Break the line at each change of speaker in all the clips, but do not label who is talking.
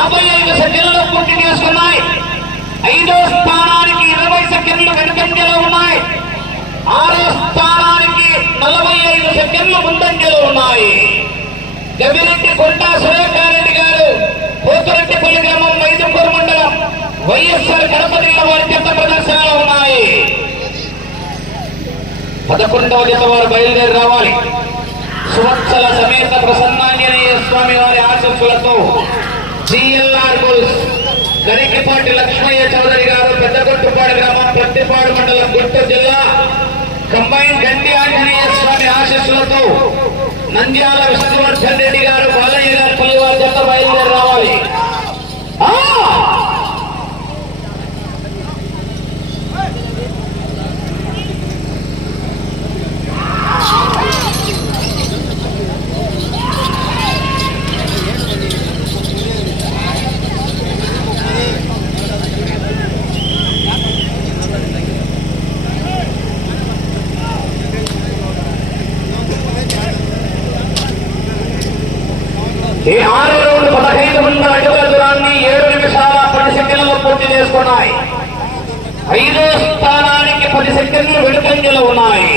యాభై ఐదు సెకండ్లు పూర్తి చేసుకున్నాయి. ఐదో స్థానానికి ఇరవై సెకండ్లు వెనుకంజలో ఉన్నాయి. ఆరో స్థానానికి నలభై ఐదు సెకండ్లు ముందంజలో ఉన్నాయి. గవిరెడ్డి కొండా సురేఖారెడ్డి గారు పోతురెడ్డిపల్లి గ్రామం మైదుకూరు మండలం వైఎస్ఆర్ కడప జిల్లా వారి చెత్త ప్రదర్శనలో ఉన్నాయి. పదకొండవ జత వారు బయలుదేరి రావాలి. సువత్సల సమేత ప్రసన్నాంజనేయ స్వామి వారి ఆశస్సులతో జిఎల్ఆర్ గోల్స్ గరికిపాటి లక్ష్మయ్య చౌదరి గారు పెద్దగొట్టుపాడు గ్రామం పత్తిపాడు మండలం గుంటూరు జిల్లా. కంబైన్ గండి ఆంజనేయ స్వామి ఆశస్సులతో నంద్యాల విష్ణువర్ధన్ రెడ్డి గారు బాలయ్య గారు పల్లి జత బయలుదేరి రావాలి ఆ! ఈ ఆరు రౌండ్ పదహైదు వందల అడుగుల దూరాన్ని ఏడు నిమిషాల పది సెకండ్లు ఉన్నాయి. ఐదో స్థానానికి పది సెకండ్లు వెనుకంజలు ఉన్నాయి.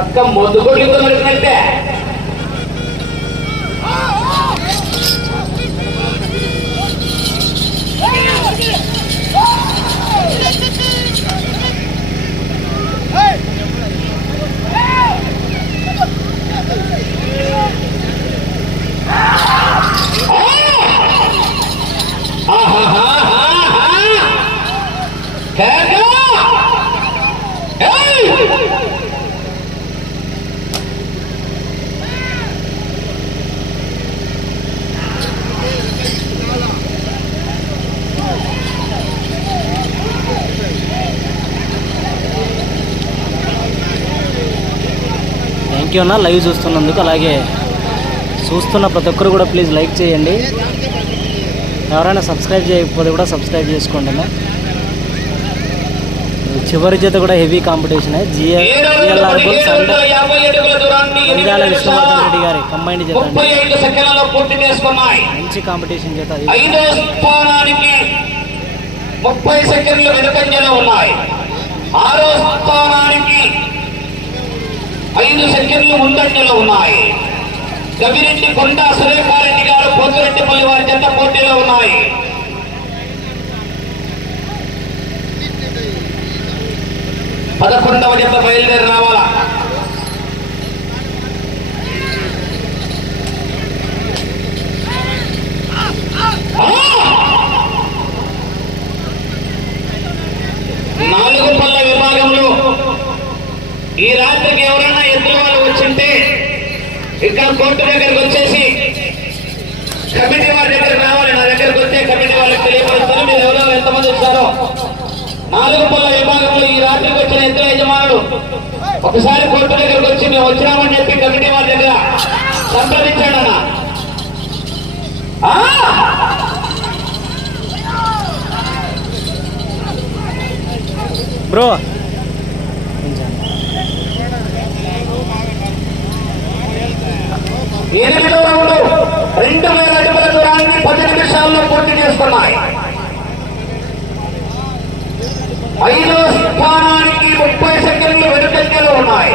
అక్క మొద్దుగొడ్డుతో నడిచినట్టే
థ్యాంక్ యూ అన్న. లైవ్ చూస్తున్నందుకు అలాగే చూస్తున్న ప్రతి ఒక్కరు కూడా ప్లీజ్ లైక్ చేయండి. ఎవరైనా సబ్స్క్రైబ్ చేయకపోతే కూడా సబ్స్క్రైబ్ చేసుకోండి అన్న. చివరి చేత కూడా heavy competition GLR bulls and Nandyala Vishnuvardhan Reddy garu combined
చేసుకున్నాయి.
మంచి కాంపిటీషన్
స్థానానికి ముప్పై సెకండ్లు వెనుకంజలో ఉన్నాయి. ఆరో స్థానానికి ఐదు సెకండ్లు ముందంజలో ఉన్నాయి. గవిరెడ్డి కొండా సురేఖారెడ్డి గారు పోతురెడ్డిపల్లి వారి జత పోటీలో ఉన్నాయి. పదకొండవ దెబ్బ బయలుదేరి రావాలా? నాలుగు పళ్ళ విభాగంలో ఈ రాత్రికి ఎవరైనా ఎద్దుల వాళ్ళు వచ్చింటే ఇక్కడ కోర్టు దగ్గరకు వచ్చేసి కమిటీ వారి దగ్గర రావాలి. నా దగ్గరకు వస్తే కమిటీ వాళ్ళకి తెలియపరుస్తారు. మీరు ఎవరో ఎంతమంది వచ్చారో నాలుగు పళ్ళ విభాగంలో ఈ రాత్రికి వచ్చిన ఎద్దుల యజమానులు. ఒకసారి కోర్టు దగ్గరకు వచ్చి మేము వచ్చినామని చెప్పి కమిటీ వారి దగ్గర సంప్రదించాడన్న ఆ!
బ్రో.
రౌండ్ వేల అడుగుల దూరాన్ని పది నిమిషాల్లో పూర్తి చేసుకున్నాయి ఐదో స్థానానికి ముప్పై సెకండ్లు వెనుకంజలో ఉన్నాయి.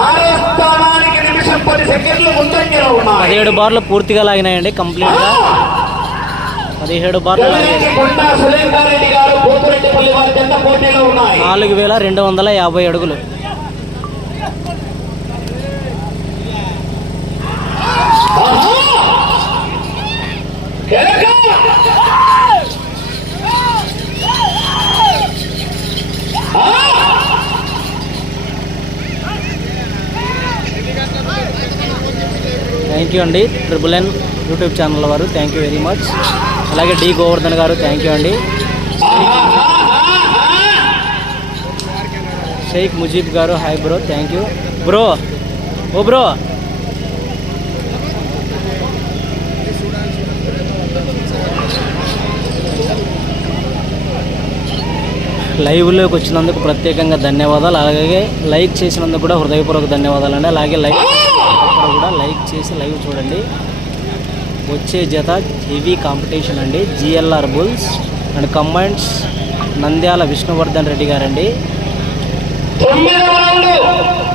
ఆరో స్థానానికి నిమిషం పది సెకండ్లు ముందంజలో ఉన్నాయి.
పదిహేడు బార్లు పూర్తిగా లాగినాయండి కంప్లీట్గా. పదిహేడు బార్లు నాలుగు వేల రెండు వందల యాభై అడుగులు!
ఆ!
థ్యాంక్ యూ అండి ట్రిపుల్ ఎన్ యూట్యూబ్ ఛానల్ వారు. థ్యాంక్ యూ వెరీ మచ్ అలాగే D Govardhan garu thank you అండి Sheikh Mujeeb garu hi bro thank you bro oh bro లైవ్లోకి వచ్చినందుకు ప్రత్యేకంగా ధన్యవాదాలు. అలాగే లైక్ చేసినందుకు కూడా హృదయపూర్వక ధన్యవాదాలు అండి. అలాగే లైక్ కూడా లైక్ చేసి లైవ్ చూడండి. వచ్చే జత హెవీ కాంపిటీషన్ అండి. GLR bulls and combines Nandyala Vishnuvardhan Reddy గారండి.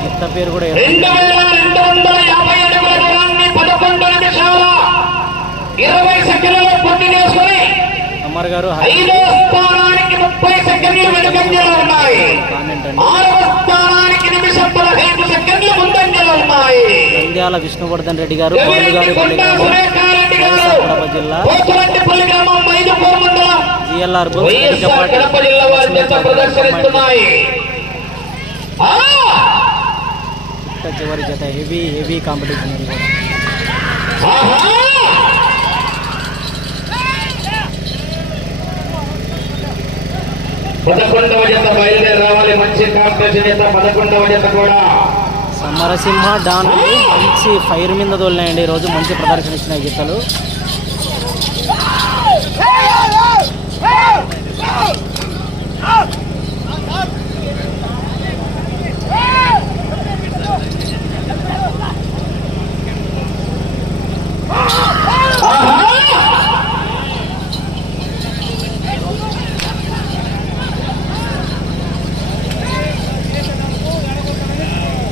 గిత్త పేరు కూడా అమర్ గారు
ముప్పై సెకండ్లు వెనుకంజలో ఉన్నాయి. ఆరవ స్థానానికి నిమిషం పదహైదు సెకండ్లు ముందంజలో ఉన్నాయి.
నంద్యాల విష్ణువర్ధన్ రెడ్డి గారు జిల్లా. జిఎల్ఆర్ చివరి జత హెవీ హెవీ కాంపిటీషన్
ఆహా! పదకొండవ జత బయలుదేరి రావాలి మంచి కాంపిటీషన్ జత పదకొండవ జత కూడా
సమరసింహ డాన్ అండి మంచి ఫైర్ మీద తోలినాయండి ఈరోజు మంచి ప్రదర్శన ఇచ్చినాయి గీతలు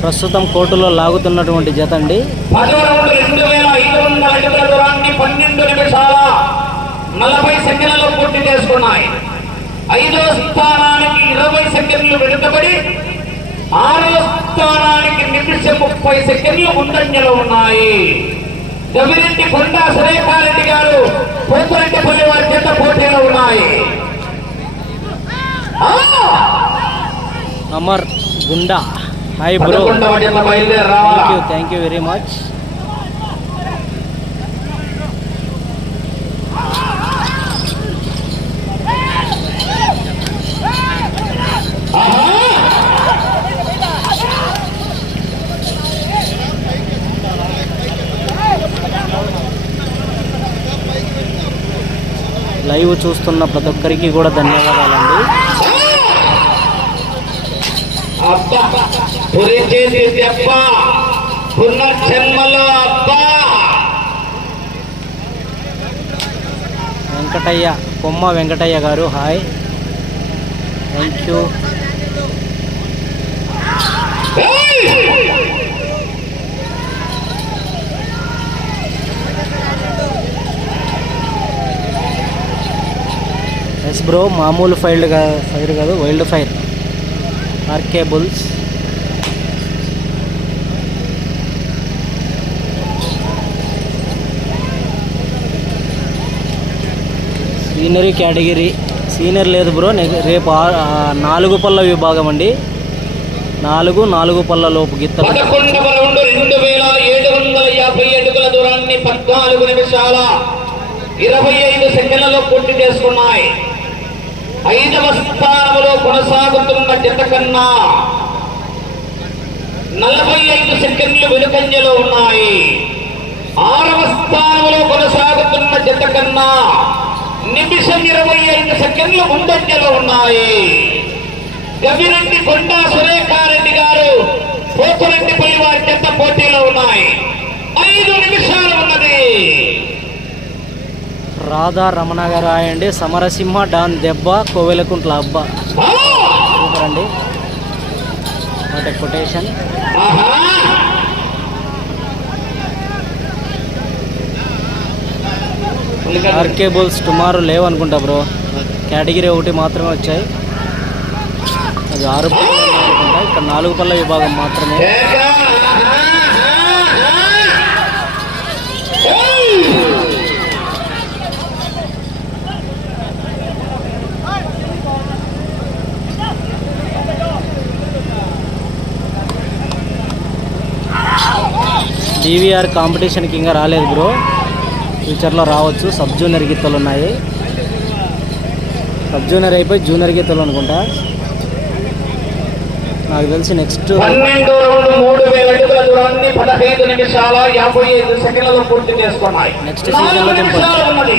ప్రస్తుతం కోర్టులో లాగుతున్నటువంటి జత అండి
పన్నెండు నిమిషాల నలభై సెకండ్లలో పూర్తి చేసుకున్నాయి ఐదో స్థానానికి ఇరవై సెకండ్లు వెనుకబడి ఆరో స్థానానికి నిమిషం ముప్పై సెకండ్లు ముందంజలో ఉన్నాయి గవిరెడ్డి కొండా సురేఖారెడ్డి గారు పోతురెడ్డిపల్లి వారి చేత పోటీలో ఉన్నాయి!
Amar Gunda hi bro thank you thank you very much live చూస్తున్న ప్రతి ఒక్కరికి కూడా ధన్యవాదాలండి
పురి చేసి దెబ్బ పునర్జన్మలో అబ్బా
Venkataiah Komma Venkataiah garu hi. Thank you yes bro మామూలు ఫైల్డ్ ఫైర్ కాదు wild fire RK bulls senior category. Senior లేదు బ్రో రేపు నాలుగు పళ్ళ విభాగం అండి. నాలుగు నాలుగు పళ్ళ లోపు గిత్త
పదకొండు రౌండ్ రెండు వేల ఏడు వందల యాభై అడుగుల దూరాన్ని పద్నాలుగు నిమిషాల ఇరవై ఐదు సెకండ్లలో పూర్తి చేసుకున్నాయి. ఐదవ స్థానంలో కొనసాగుతున్న జత కన్నా నలభై ఐదు సెకండ్లు వెనుకంజలో ఉన్నాయి. ఆరవ స్థానంలో కొనసాగుతున్న జత కన్నా నిమిషం ఇరవై ఐదు సెకండ్లు ముందంజలో ఉన్నాయి. గవిరెడ్డి కొండా సురేఖారెడ్డి గారు పోతురెడ్డిపల్లి వారి చెత్త పోటీలో ఉన్నాయి. ఐదు నిమిషాలు ఉన్నది.
రాధా రమణ గారు హాయ్ అండి సమరసింహ డాన్ దెబ్బ కోవెలకుంట్ల అబ్బ! సూపర్ అండి. వాట్ కొటేషన్
ఆహా!
ఆర్కే బుల్స్ టుమారో లేవు అనుకుంటా బ్రో. కేటగిరీ ఒకటి మాత్రమే వచ్చాయి. అది ఆరు పళ్ళ అనుకుంటా ఇక్కడ నాలుగు పళ్ళ విభాగం మాత్రమే. డివిఆర్ కాంపిటీషన్కి ఇంకా రాలేదు బ్రో. ఫ్యూచర్లో రావచ్చు. సబ్ జూనియర్ గీతలు ఉన్నాయి. సబ్ జూనియర్ అయిపోయి జూనియర్ గీతలు అనుకుంటా. నాకు తెలిసి నెక్స్ట్ దింపొచ్చు.
ఉన్నది.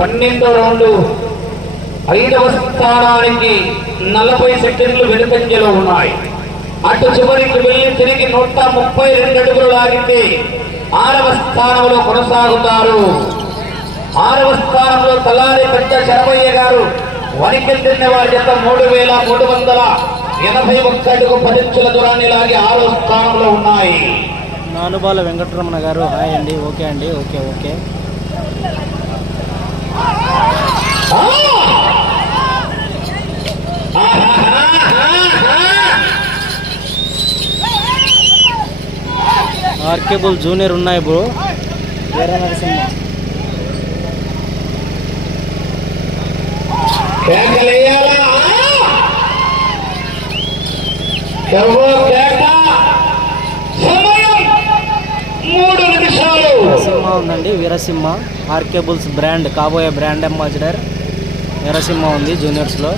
పన్నెండో రౌండ్ ఐదవ స్థానానికి నలభై సెకండ్లు వెనుకంజలో ఉన్నాయి. అటు చివరికి వెళ్ళి తిరిగి నూట ముప్పై రెండు అడుగులు లాగితే ఆరవ స్థానంలో కొనసాగుతారు. ఆరవ స్థానంలో తలారి పెద్ద శరవయ్య గారు వనికెళ్తున్న వారి చేత మూడు వేల మూడు వందల ఎనభై ఒక్క అడుగు పదించుల దూరాన్ని లాగి ఆరో స్థానంలో ఉన్నాయి.
నానుబాల వెంకటరమణ గారు హాయ్ అండి ఓకే అండి ఓకే ఓకే.
ఆ!
ఆర్కేబుల్ జూనియర్ ఉన్నాయి బ్రో వీర నరసింహ వీరసింహ ఉందండి వీరసింహ. ఆర్కేబుల్స్ బ్రాండ్ కాబోయే బ్రాండ్ అంబాసిడర్ వీరసింహ ఉంది జూనియర్స్లో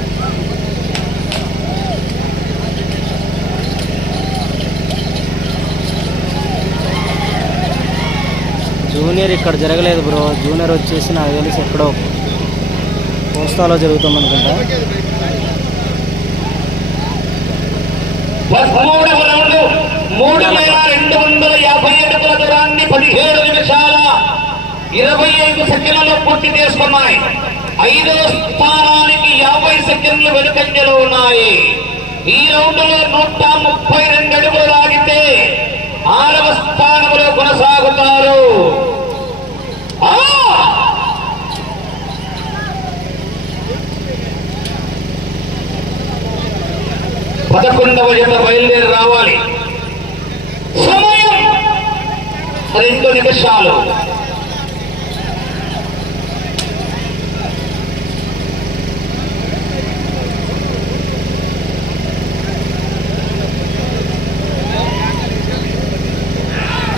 జూనియర్ ఇక్కడ జరగలేదు బ్రో. జూనియర్ వచ్చేసి నాకు తెలిసి ఎక్కడో కోస్తాలో జరుగుతాం అనుకుంటా
మూడు వేల రెండు వందల యాభై అడుగుల దూరాన్ని పదిహేడు నిమిషాల ఇరవై ఐదు సెకండ్లలో పూర్తి చేసుకున్నాయి. ఐదో స్థానానికి యాభై సెకండ్లు వెనుకంజలో ఉన్నాయి. ఈ రౌండ్లో నూట ముప్పై రెండు అడుగులు లాగితే ఆరవ స్థానంలో కొనసాగుతారు ఆ! పదకొండవ జత బయలుదేరి రావాలి సమయం రెండు నిమిషాలు.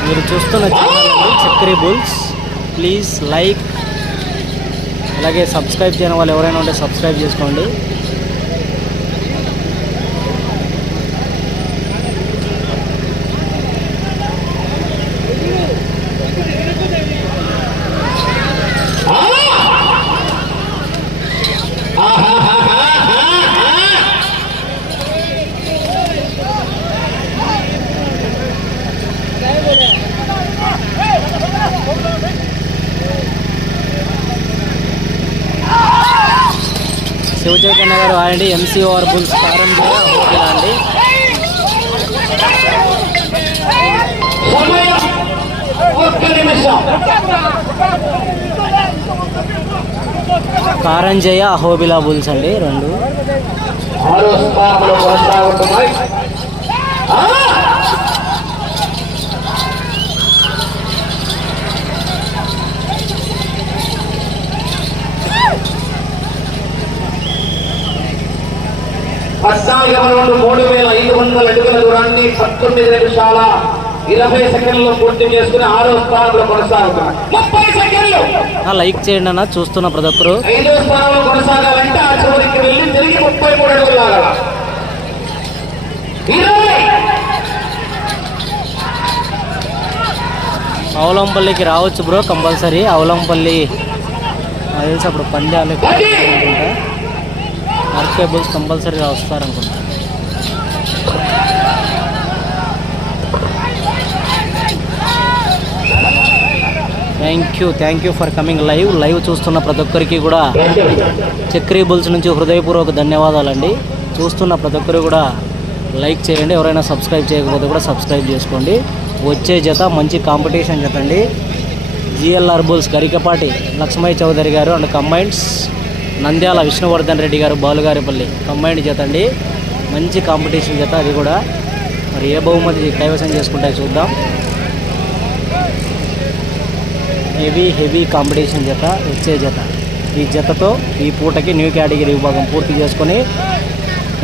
మీరు చూస్తున్న ఛానల్ అండి చక్రీ బుల్స్ ప్లీజ్ లైక్ అలాగే సబ్స్క్రైబ్ చేయని వాళ్ళు ఎవరైనా ఉంటే సబ్స్క్రైబ్ చేసుకోండి
ఆ! ఆహాహాహాహాహా!
శివచైతన్య వారండి ఎంసీ ఓవర్ బుల్స్ కారం ఓకేనా అండి కారంజయ అహోబిలా బుల్స్ అండి రెండు.
రౌండ్ మూడు వేల ఐదు వందల అడుగుల దూరాన్ని పంతొమ్మిది నిమిషాల ఇరవై సెకండ్లు పూర్తి చేసుకుని ఆరో స్థానంలో కొనసాగుతున్నాయి ముప్పై సెకండ్లు!
ఆ, లైక్ చేయండి అన్న చూస్తున్న ప్రతి ఒక్కరు.
ఐదో స్థానంలో కొనసాగాలంటే ఆ చివరికి వెళ్ళి తిరిగి ముప్పై మూడు అడుగులు
అవలంపల్లికి రావచ్చు బ్రో కంపల్సరీ. అవలంపల్లి తెలిసి అప్పుడు పంద్యాలు అనుకుంటా ఆర్కేబుల్స్ కంపల్సరీగా వస్తారనుకుంటా. Thank you thank you for coming live live చూస్తున్న ప్రతి ఒక్కరికి కూడా చక్రీ బుల్స్ నుంచి హృదయపూర్వక ధన్యవాదాలండి. చూస్తున్న ప్రతి ఒక్కరు కూడా లైక్ చేయండి. ఎవరైనా సబ్స్క్రైబ్ చేయకపోతే కూడా సబ్స్క్రైబ్ చేసుకోండి. వచ్చే జత మంచి కాంపిటీషన్ జత అండి. GLR bulls Garikapati Lakshmaiah Chowdary garu and combines Nandyala Vishnuvardhan Reddy garu Balugaripalli combined జత అండి. మంచి కాంపిటీషన్ జత అది కూడా. మరి ఏ బహుమతి కైవసం చేసుకుంటాయి చూద్దాం. హెవీ హెవీ కాంపిటీషన్ జత వచ్చే జత. ఈ జతతో ఈ పూటకి న్యూ కేటగిరీ విభాగం పూర్తి చేసుకొని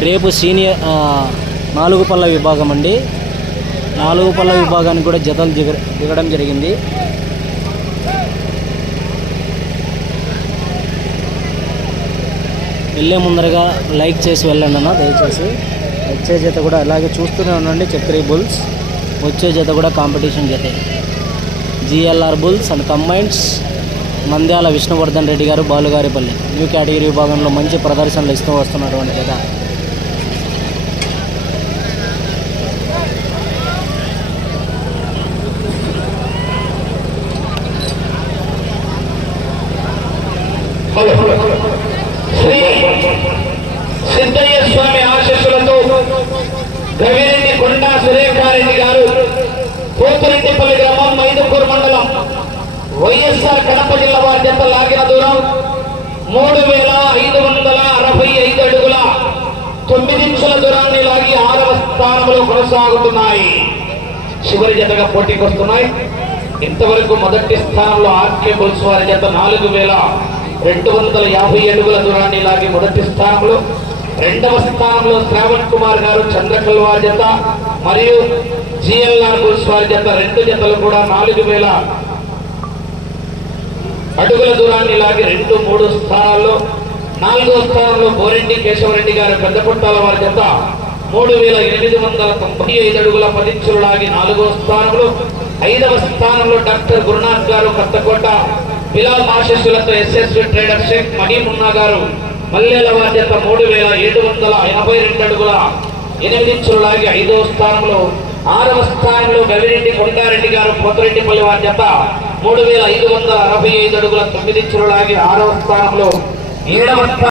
రేపు సీనియర్ నాలుగు పళ్ళ విభాగం అండి. నాలుగు పళ్ళ విభాగానికి కూడా జతలు దిగ దిగడం జరిగింది. వెళ్ళే ముందరగా లైక్ చేసి వెళ్ళండి అన్న దయచేసి. వచ్చే జత కూడా అలాగే చూస్తూనే ఉండండి చక్రీ బుల్స్. వచ్చే జత కూడా competition జతే. GLR bulls and combines. Nandyala Vishnuvardhan Reddy garu Balugaripalli. New category విభాగంలో మంచి ప్రదర్శనలు ఇస్తూ వస్తున్నటువంటి జత
శ్రీ సిద్ధయ్య స్వామి ఆశీస్సులతో గవిరెడ్డి కొండా సురేఖారెడ్డి గారు పోతురెడ్డిపల్లి గ్రామం మైదుకూరు మండలం వైఎస్ఆర్ కడప జిల్లా వారి జత లాగిన దూరం మూడు వేల ఐదు వందల అరవై ఐదు అడుగుల తొమ్మిది నిమిషాల దూరాన్ని లాగి ఆరవ స్థానంలో కొనసాగుతున్నాయి. చివరి జతగా పోటీకి వస్తున్నాయి. ఇంతవరకు మొదటి స్థానంలో ఆర్కే బుల్స్ వారి జత నాలుగు వేల రెండు వందల యాభై అడుగుల దూరాన్ని లాగి మొదటి స్థానంలో రెండవ స్థానంలో శ్రావణ్ కుమార్ గారు చంద్రకల్ వారి జత మరియు జిఎల్ఆర్ బుల్స్ వారి జత రెండు జతలు కూడా నాలుగు వేల అడుగుల దూరాన్ని లాగి రెండు మూడు స్థానాల్లో నాలుగో స్థానంలో బోరెడ్డి కేశవరెడ్డి గారు పెద్దపుట్టాల వారి జత. మూడు వేల ఎనిమిది వందల తొంభై ఐదు అడుగుల పదించులు లాగి నాలుగో స్థానంలో ఐదవ స్థానంలో డాక్టర్ గురునాథ్ గారు కొత్తకోట బిలాల్ ఆశస్సులతో ఎస్ఎస్వి ట్రేడర్ షేక్ మహీమున్నా గారు. మల్లెల వారి మూడు వేల ఏడు వందల ఎనభై రెండు అడుగుల ఎనిమిది ఇంచులు లాగి ఐదవ స్థానంలో ఆరవ స్థానంలో గవిరెడ్డి కొండారెడ్డి గారు పోతిరెడ్డిపల్లి వారి చేత మూడు వేల ఐదు వందల అరవై ఐదు అడుగుల తొమ్మిది ఇంచులు ఆరవ స్థానంలో ఏడవ